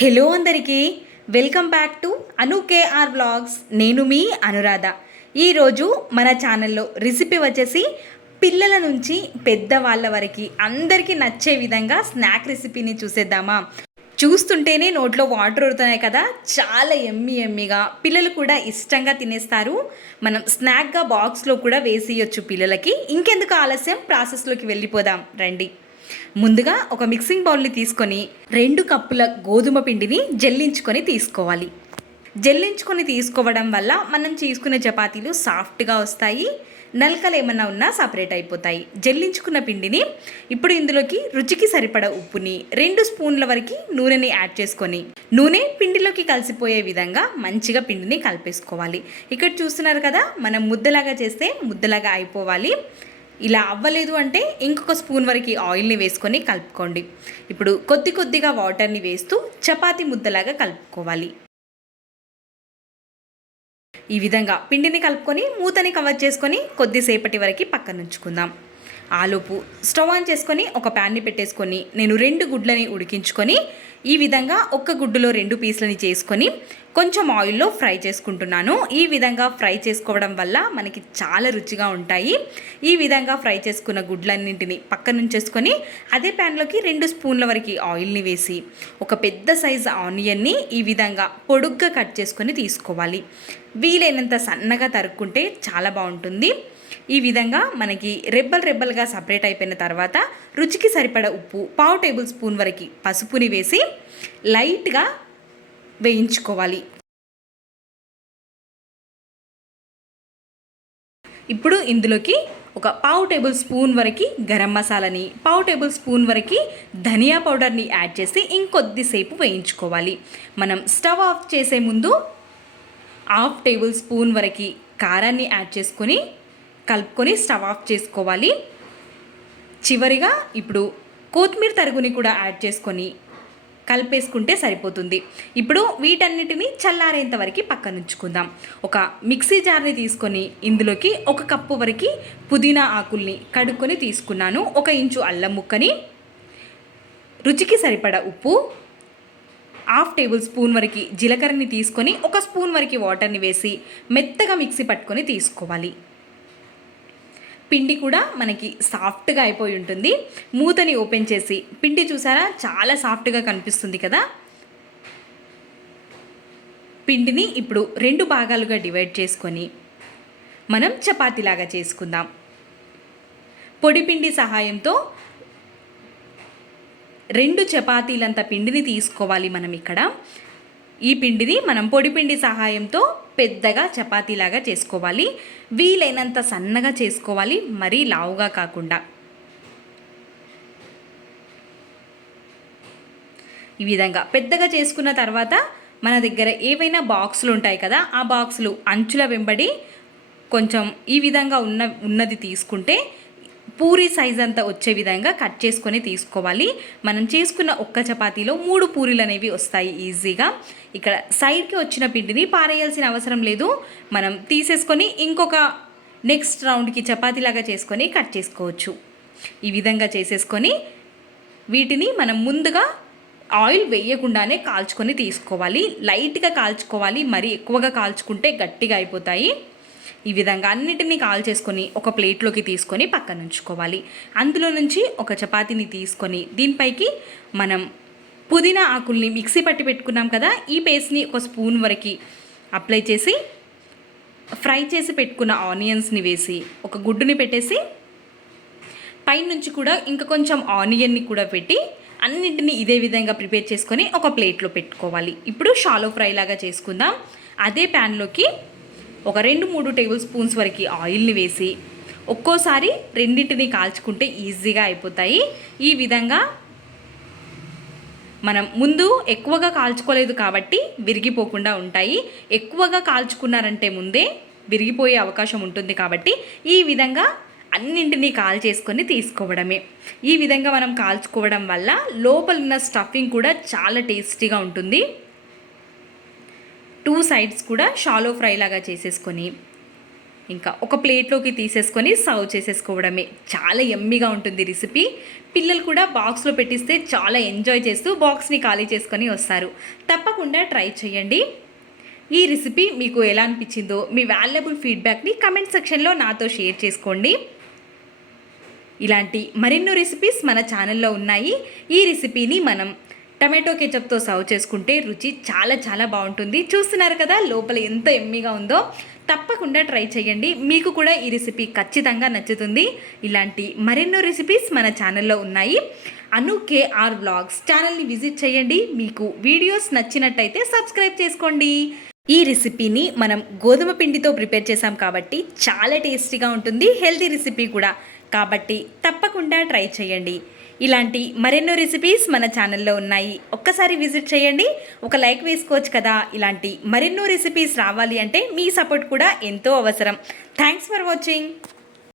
Hello అందరికీ welcome back to KR vlogs. నేను మీ అనురాధ. ఈరోజు మన ఛానల్లో రెసిపీ వచ్చేసి పిల్లల నుంచి పెద్దవాళ్ళ వరకు అందరికీ నచ్చే విధంగా స్నాక్ రెసిపీని చూసేద్దామా. చూస్తుంటేనే నోట్లో వాటర్ ఉడుతున్నాయి కదా, చాలా ఎమ్మిగా పిల్లలు కూడా ఇష్టంగా తినేస్తారు. మనం స్నాక్గా బాక్స్లో కూడా వేసేయచ్చు పిల్లలకి. ఇంకెందుకు ఆలస్యం, ప్రాసెస్లోకి వెళ్ళిపోదాం రండి. ముందుగా ఒక మిక్సింగ్ బౌల్ని తీసుకొని 2 కప్పుల గోధుమ పిండిని జల్లించుకొని తీసుకోవాలి. జల్లించుకొని తీసుకోవడం వల్ల మనం చేసుకునే చపాతీలు సాఫ్ట్గా వస్తాయి, నలకలు ఏమన్నా ఉన్నా సపరేట్ అయిపోతాయి. జల్లించుకున్న పిండిని ఇప్పుడు ఇందులోకి రుచికి సరిపడ ఉప్పుని 2 స్పూన్ల వరకు నూనెని యాడ్ చేసుకొని నూనె పిండిలోకి కలిసిపోయే విధంగా మంచిగా పిండిని కలిపేసుకోవాలి. ఇక్కడ చూస్తున్నారు కదా, మనం ముద్దలాగా చేస్తే ముద్దలాగా అయిపోవాలి. ఇలా అవ్వలేదు అంటే ఇంకొక స్పూన్ వరకు ఆయిల్ని వేసుకొని కలుపుకోండి. ఇప్పుడు కొద్దిగా వాటర్ని వేస్తూ చపాతీ ముద్దలాగా కలుపుకోవాలి. ఈ విధంగా పిండిని కలుపుకొని మూతని కవర్ చేసుకొని కొద్దిసేపటి వరకు పక్కన ఉంచుకుందాం. ఆలోపు స్టవ్ ఆన్ చేసుకొని ఒక ప్యాన్ని పెట్టేసుకొని నేను 2 గుడ్లని ఉడికించుకొని ఈ విధంగా ఒక్క గుడ్డులో 2 పీసులని చేసుకొని కొంచెం ఆయిల్లో ఫ్రై చేసుకుంటున్నాను. ఈ విధంగా ఫ్రై చేసుకోవడం వల్ల మనకి చాలా రుచిగా ఉంటాయి. ఈ విధంగా ఫ్రై చేసుకున్న గుడ్లన్నింటిని పక్కన ఉంచేసుకొని అదే ప్యాన్లోకి 2 స్పూన్ల వరకు ఆయిల్ని వేసి ఒక పెద్ద సైజు ఆనియన్ని ఈ విధంగా పొడుగ్గా కట్ చేసుకొని తీసుకోవాలి. వీలైనంత సన్నగా తరుక్కుంటే చాలా బాగుంటుంది. ఈ విధంగా మనకి రెబ్బలుగా సపరేట్ అయిపోయిన తర్వాత రుచికి సరిపడ ఉప్పు, 1/2 టేబుల్ స్పూన్ వరకు పసుపుని వేసి లైట్గా వేయించుకోవాలి. ఇప్పుడు ఇందులోకి ఒక 1/2 టేబుల్ స్పూన్ వరకు గరం మసాలాని, 1/2 టేబుల్ స్పూన్ వరకు ధనియా పౌడర్ని యాడ్ చేసి ఇంకొద్దిసేపు వేయించుకోవాలి. మనం స్టవ్ ఆఫ్ చేసే ముందు 1/2 టేబుల్ స్పూన్ వరకు కారాన్ని యాడ్ చేసుకొని కలుపుకొని స్టవ్ ఆఫ్ చేసుకోవాలి. చివరిగా ఇప్పుడు కొత్తిమీర తరుగుని కూడా యాడ్ చేసుకొని కలిపేసుకుంటే సరిపోతుంది. ఇప్పుడు వీటన్నిటిని చల్లారేంత వరకు పక్కన ఉంచుకుందాం. ఒక మిక్సీ జార్ని తీసుకొని ఇందులోకి 1 కప్పు వరకు పుదీనా ఆకుల్ని కడుక్కొని తీసుకున్నాను. 1 ఇంచు అల్లం ముక్కని, రుచికి సరిపడ ఉప్పు, 1/2 టేబుల్ స్పూన్ వరకు జీలకర్రని తీసుకొని 1 స్పూన్ వరకు వాటర్ని వేసి మెత్తగా మిక్సీ పట్టుకొని తీసుకోవాలి. పిండి కూడా మనకి సాఫ్ట్గా అయిపోయి ఉంటుంది. మూతని ఓపెన్ చేసి పిండి చూసారా, చాలా సాఫ్ట్గా కనిపిస్తుంది కదా. పిండిని ఇప్పుడు 2 భాగాలుగా డివైడ్ చేసుకొని మనం చపాతీలాగా చేసుకుందాం. పొడి పిండి సహాయంతో 2 చపాతీలంత పిండిని తీసుకోవాలి మనం ఇక్కడ. ఈ పిండిని మనం పొడిపిండి సహాయంతో పెద్దగా చపాతీలాగా చేసుకోవాలి. వీలైనంత సన్నగా చేసుకోవాలి, మరీ లావుగా కాకుండా. ఈ విధంగా పెద్దగా చేసుకున్న తర్వాత మన దగ్గర ఏవైనా బాక్సులు ఉంటాయి కదా, ఆ బాక్సులు అంచుల వెంబడి కొంచెం ఈ విధంగా ఉన్నది తీసుకుంటే పూరి సైజ్ అంతా వచ్చే విధంగా కట్ చేసుకొని తీసుకోవాలి. మనం చేసుకున్న ఒక్క చపాతీలో 3 పూరీలు అనేవి వస్తాయి ఈజీగా. ఇక్కడ సైడ్కి వచ్చిన పిండిని పారేయాల్సిన అవసరం లేదు. మనం తీసేసుకొని ఇంకొక నెక్స్ట్ రౌండ్కి చపాతీలాగా చేసుకొని కట్ చేసుకోవచ్చు. ఈ విధంగా చేసేసుకొని వీటిని మనం ముందుగా ఆయిల్ వేయకుండానే కాల్చుకొని తీసుకోవాలి. లైట్గా కాల్చుకోవాలి, మరీ ఎక్కువగా కాల్చుకుంటే గట్టిగా అయిపోతాయి. ఈ విధంగా అన్నిటినీ కాల్ చేసుకొని ఒక ప్లేట్లోకి తీసుకొని పక్కన ఉంచుకోవాలి. అందులో నుంచి ఒక చపాతీని తీసుకొని దీనిపైకి మనం పుదీనా ఆకుల్ని మిక్సీ పట్టి పెట్టుకున్నాం కదా, ఈ పేస్ట్ని 1 స్పూన్ వరకు అప్లై చేసి ఫ్రై చేసి పెట్టుకున్న ఆనియన్స్ని వేసి ఒక గుడ్డుని పెట్టేసి పైనుంచి కూడా ఇంకా కొంచెం ఆనియన్ని కూడా పెట్టి అన్నింటినీ ఇదే విధంగా ప్రిపేర్ చేసుకొని ఒక ప్లేట్లో పెట్టుకోవాలి. ఇప్పుడు షాలో ఫ్రై లాగా చేసుకుందాం. అదే ప్యాన్లోకి ఒక 2-3 టేబుల్ స్పూన్స్ వరకు ఆయిల్ని వేసి ఒక్కోసారి రెండింటిని కాల్చుకుంటే ఈజీగా అయిపోతాయి. ఈ విధంగా మనం ముందు ఎక్కువగా కాల్చుకోలేదు కాబట్టి విరిగిపోకుండా ఉంటాయి. ఎక్కువగా కాల్చుకున్నారంటే ముందే విరిగిపోయే అవకాశం ఉంటుంది కాబట్టి ఈ విధంగా అన్నింటినీ కాల్ చేసుకొని తీసుకోవడమే. ఈ విధంగా మనం కాల్చుకోవడం వల్ల లోపల ఉన్న స్టఫింగ్ కూడా చాలా టేస్టీగా ఉంటుంది. 2 సైడ్స్ కూడా షాలో ఫ్రై లాగా చేసేసుకొని ఇంకా ఒక ప్లేట్లోకి తీసేసుకొని సర్వ్ చేసేసుకోవడమే. చాలా యమ్మీగా ఉంటుంది రెసిపీ. పిల్లలు కూడా బాక్స్లో పెట్టిస్తే చాలా ఎంజాయ్ చేస్తూ బాక్స్ని ఖాళీ చేసుకొని వస్తారు. తప్పకుండా ట్రై చేయండి. ఈ రెసిపీ మీకు ఎలా అనిపించిందో మీ వాల్యుబుల్ ఫీడ్బ్యాక్ని కమెంట్ సెక్షన్లో నాతో షేర్ చేసుకోండి. ఇలాంటి మరెన్నో రెసిపీస్ మన ఛానల్లో ఉన్నాయి. ఈ రెసిపీని మనం టమాటో కెచప్తో సర్వ్ చేసుకుంటే రుచి చాలా చాలా బాగుంటుంది. చూస్తున్నారు కదా లోపల ఎంత ఎమ్మీగా ఉందో. తప్పకుండా ట్రై చేయండి. మీకు కూడా ఈ రెసిపీ ఖచ్చితంగా నచ్చుతుంది. ఇలాంటి మరెన్నో రెసిపీస్ మన ఛానల్లో ఉన్నాయి. అను కేఆర్ వ్లాగ్స్ ఛానల్ని విజిట్ చేయండి. మీకు వీడియోస్ నచ్చినట్టయితే సబ్స్క్రైబ్ చేసుకోండి. ఈ రెసిపీని మనం గోధుమ పిండితో ప్రిపేర్ చేసాం కాబట్టి చాలా టేస్టీగా ఉంటుంది. హెల్తీ రెసిపీ కూడా కాబట్టి తప్పకుండా ట్రై చేయండి. ఇలాంటి మరెన్నో రెసిపీస్ మన ఛానల్లో ఉన్నాయి. ఒక్కసారి విజిట్ చేయండి. ఒక లైక్ వేసుకోవచ్చు కదా. ఇలాంటి మరెన్నో రెసిపీస్ రావాలి అంటే మీ సపోర్ట్ కూడా ఎంతో అవసరం. Thanks for watching.